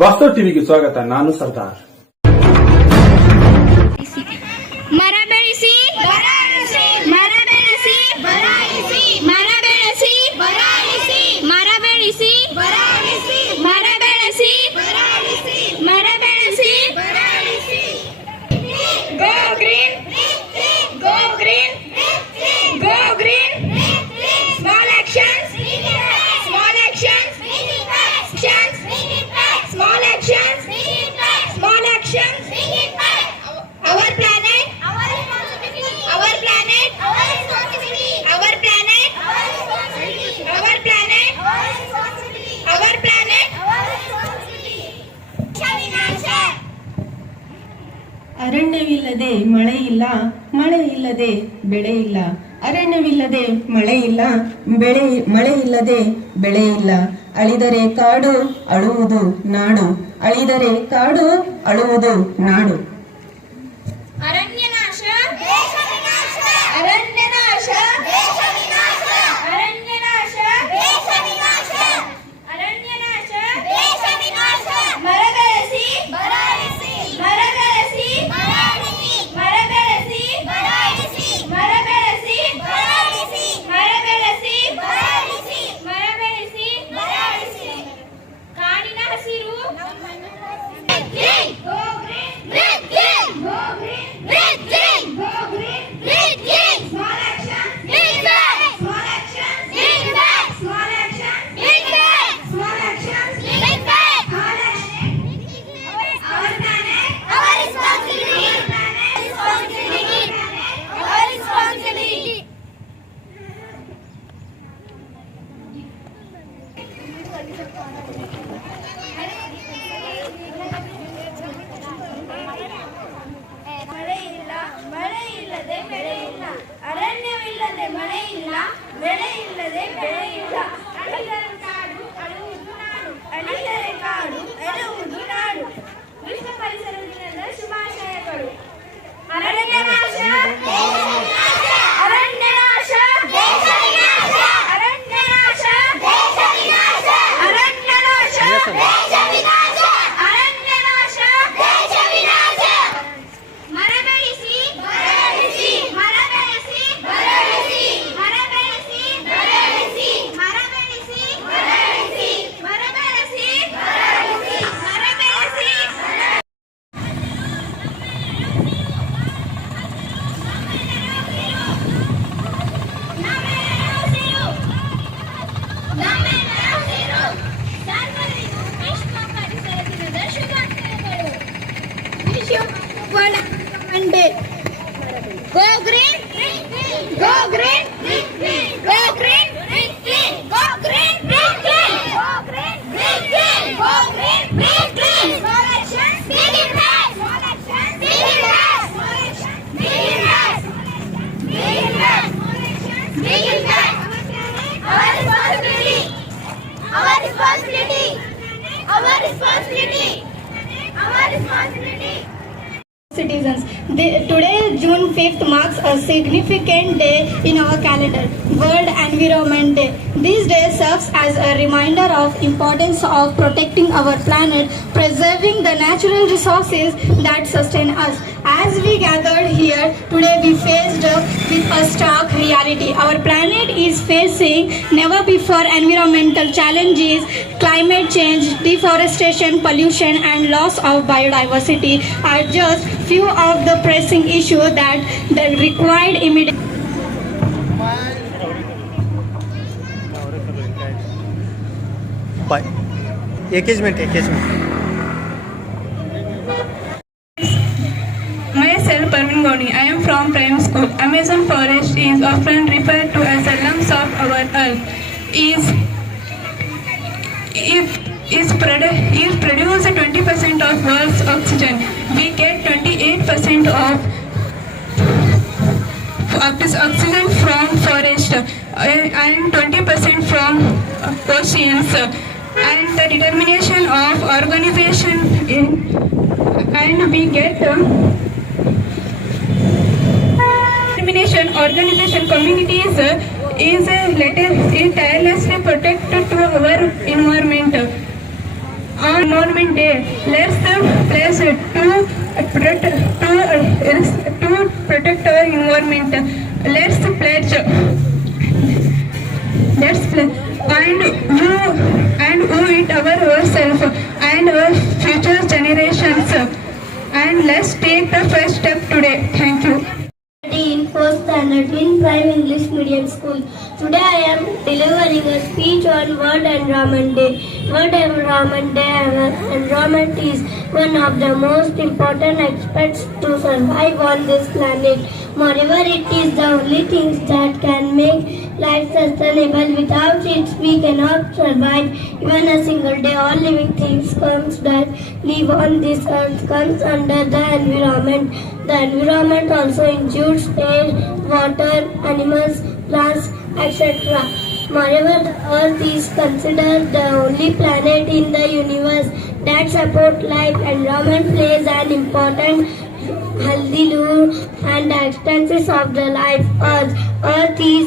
ವಾಸ್ತವ ಟಿವಿಗೆ ಸ್ವಾಗತ. ನಾನು ಸರ್ದಾರ್. ಮರ ಬೆಳೆಸಿ ಮರ ಬೆಳೆಸಿ ಮರ ಬೆಳೆಸಿ ಮರ ಬೆಳೆಸಿ ಮರ ಬೆಳೆಸಿ ಮರ ಬೆಳೆಸಿ go green go green go green small actions small actions small actions small actions our planet our responsibility our planet our responsibility our planet our planet our responsibility our planet our responsibility ಅರಣ್ಯವಿಲ್ಲದೆ ಮಳೆ ಇಲ್ಲ, ಮಳೆ ಇಲ್ಲದೆ ಬೆಳೆ ಇಲ್ಲ. ಅರಣ್ಯವಿಲ್ಲದೆ ಮಳೆ ಇಲ್ಲ, ಮಳೆ ಇಲ್ಲದೆ ಬೆಳೆ ಇಲ್ಲ. ಅಳಿದರೆ ಕಾಡು ಅಳುವುದು ನಾಡು, ಅಳಿದರೆ ಕಾಡು ಅಳುವುದು ನಾಡು. ಅರಣ್ಯನಾಶ ದೇಶ ವಿನಾಶ ಅರಣ್ಯನಾಶ ದೇಶ ವಿನಾಶ ಅರಣ್ಯನಾಶ ದೇಶ ವಿನಾಶ ಅರಣ್ಯನಾಶ ದೇಶ ವಿನಾಶ ಮರ ಬೆಳೆಸಿ ಬರಾಯಿಸಿ ಮರ ಬೆಳೆಸಿ ಬರಾಯಿಸಿ ಮರ ಬೆಳೆಸಿ ಬರಾಯಿಸಿ ಮರ ಬೆಳೆಸಿ ಬರಾಯಿಸಿ ಮರ ಬೆಳೆಸಿ ಬರಾಯಿಸಿ ಮರ ಬೆಳೆಸಿ ಬರಾಯಿಸಿ ಕಾಡಿನ ಹಸಿರು go green go green go green small action small action small action small action our planet our responsibility our responsibility ಮಳೆ ಇಲ್ಲ, ಮಳೆ ಇಲ್ಲದೆ ಬೆಳೆ ಇಲ್ಲ. ಅರಣ್ಯವಿಲ್ಲದೆ ಮಳೆ ಇಲ್ಲ, ಬೆಳೆ ಇಲ್ಲದೆ ಬೆಳೆ ಇಲ್ಲ. ಅಳಿದರೆ ಕಾಡು ಅಳುವುದು ನಾಡು, ಅಳಿದರೆ ಕಾಡು ಅಳುವುದು ನಾಡು. ವಿಶ್ವ ಪರಿಸರ ದಿನದ ಶುಭಾಶಯಗಳು. ಅರಣ್ಯನಾಶ ಅರಣ್ಯನಾಶ ಅರಣ್ಯನಾಶ ಅರಣ್ಯನಾಶ ಅರಣ್ಯನಾಶ ಮರ ಬೆಳೆಸಿ ಮರ ಬೆಳೆಸಿ ಮರ ಬೆಳೆಸಿ ಮರ ಬೆಳೆಸಿ ಮರ ಬೆಳೆಸಿ ಮರ ಬೆಳೆಸಿ ಸರ್ವರಿಗೂ ವಿಶ್ವ ಪರಿಸರ ದಿನದ ಶುಭಾಶಯಗಳು. Go green, go green, go green, go green, go green, go green. Small actions, big impact. Small actions, big impact. Small actions, big impact. Big impact. Small actions, big impact. Our responsibility. Our responsibility. Our responsibility. Our responsibility. Citizens, today June 5th marks a significant day in our calendar, World Environment Day. This day serves as a reminder of importance of protecting our planet, preserving the natural resources that sustain us. As we gathered here today, we faced with a stark reality. Our planet is facing never before environmental challenges. Climate change, deforestation, pollution and loss of biodiversity are just few of the pressing issues that required immediate Myself, Parvin Gowdy. I am from primary school. Amazon forest is often referred to as the lungs of our earth. Is produce 20% of world's oxygen. We get 28% of oxygen from forest and 20% from oceans. And the determination of organization and we get determination organization communities is tirelessly protected to our environment. On Environment Day, let's pledge to protect our environment. Let's pledge. And who it ourselves and our future generations. And let's take the first step today. Thank you. In 4th standard in Prime English Medium School. Today I am delivering a speech on World Environment Day. World Environment Day environment is one of the most important aspects to survive on this planet. Moreover, it is the only things that can make life sustainable. Without it, we cannot survive even a single day. All living things that live on this earth comes under the environment. The environment also includes air, water, animals, plants, etc. Moreover, the earth is considered the only planet in the universe that supports life. Environment plays an important healthy role and the extensions of the life. Earth is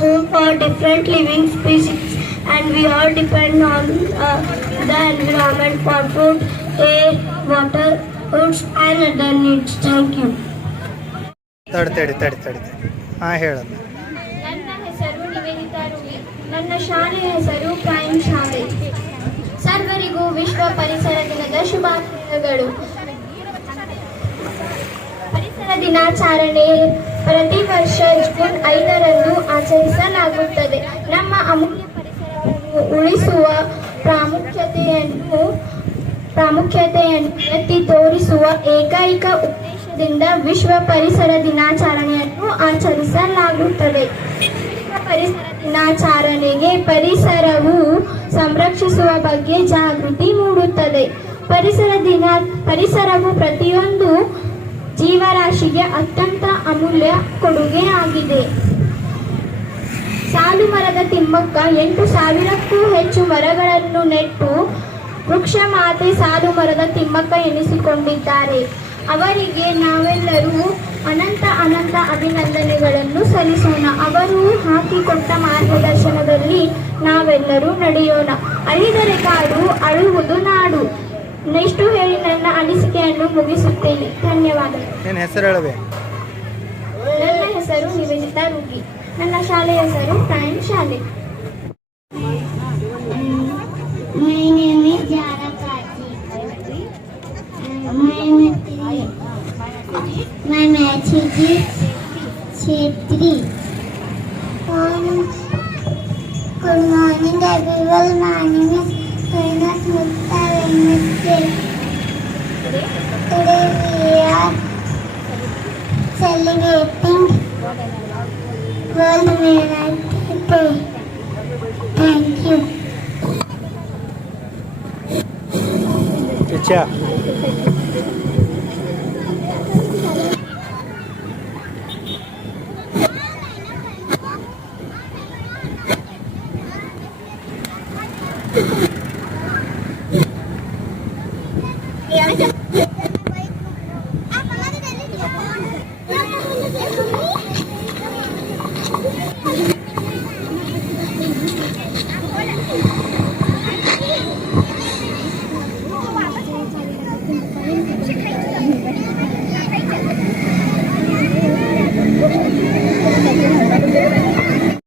home for different living species and we all depend on the environment for food, air, water, foods and other needs. Thank you. ತಡಿ ಹಾಂ ಹೇಳಮ್ಮ. ನನ್ನ ಹೆಸರು ನಿವೇದಿತಾ ರೂವಿ. ನನ್ನ ಶಾಲೆಯ ಹೆಸರು ಪ್ರೈಮ್ ಶಾಲೆ. ಸರ್ವರಿಗೂ ವಿಶ್ವ ಪರಿಸರ ದಿನದ ಶುಭಾಶಯಗಳು. ಪರಿಸರ ದಿನಾಚರಣೆ ಪ್ರತಿ ವರ್ಷ ಜೂನ್ 5ರಂದು ಆಚರಿಸಲಾಗುತ್ತದೆ. ನಮ್ಮ ಅಮೂಲ್ಯ ಪರಿಸರವನ್ನು ಉಳಿಸುವ ಪ್ರಾಮುಖ್ಯತೆಯನ್ನು ಎತ್ತಿ ತೋರಿಸುವ ಏಕೈಕ ಉದ್ದೇಶದಿಂದ ವಿಶ್ವ ಪರಿಸರ ದಿನಾಚರಣೆಯನ್ನು ಆಚರಿಸಲಾಗುತ್ತದೆ. ವಿಶ್ವ ಪರಿಸರ ದಿನಾಚರಣೆಗೆ ಪರಿಸರವು ಸಂರಕ್ಷಿಸುವ ಬಗ್ಗೆ ಜಾಗೃತಿ ಮೂಡುತ್ತದೆ. ಪರಿಸರವು ಪ್ರತಿಯೊಂದು ಜೀವರಾಶಿಗೆ ಅತ್ಯಂತ ಅಮೂಲ್ಯ ಕೊಡುಗೆ ಆಗಿದೆ. ಸಾಲು ಮರದ ತಿಮ್ಮಕ್ಕ 8,000ಕ್ಕೂ ಹೆಚ್ಚು ಮರಗಳನ್ನು ನೆಟ್ಟು ವೃಕ್ಷ ಮಾತೆ ಸಾಲು ಮರದ ತಿಮ್ಮಕ್ಕ ಎನಿಸಿಕೊಂಡಿದ್ದಾರೆ. ಅವರಿಗೆ ನಾವೆಲ್ಲರೂ ಅನಂತ ಅಭಿನಂದನೆಗಳನ್ನು ಸಲ್ಲಿಸೋಣ. ಅವರು ಹಾಕಿಕೊಟ್ಟ ಮಾರ್ಗದರ್ಶನದಲ್ಲಿ ನಾವೆಲ್ಲರೂ ನಡೆಯೋಣ. ಅಳಿದರೆ ಕಾಡು, ಅಳುವುದು ನಾಡು. ನೆಕ್ಸ್ಟ್ ಹೇಳಿ ನನ್ನ ಅನಿಸಿಕೆಯನ್ನು ಮುಗಿಸುತ್ತೇನೆ. ಧನ್ಯವಾದಗಳು. ನಿನ್ನ ಹೆಸರು ಹೇಳಬೇಕು. ನನ್ನ ಹೆಸರು ನಿವೇದಿತಾ ರೂಗಿ. ನನ್ನ ಶಾಲೆಯ ಹೆಸರು ಪ್ರೈಮ್ ಶಾಲೆ. My name is Jara Kaji. My match is Chetri. Good morning everyone. My name is Reena Smita Venusde. Today we are celebrating World Environment Day. Thank you. ಇಚ್ಛಾ Thank you.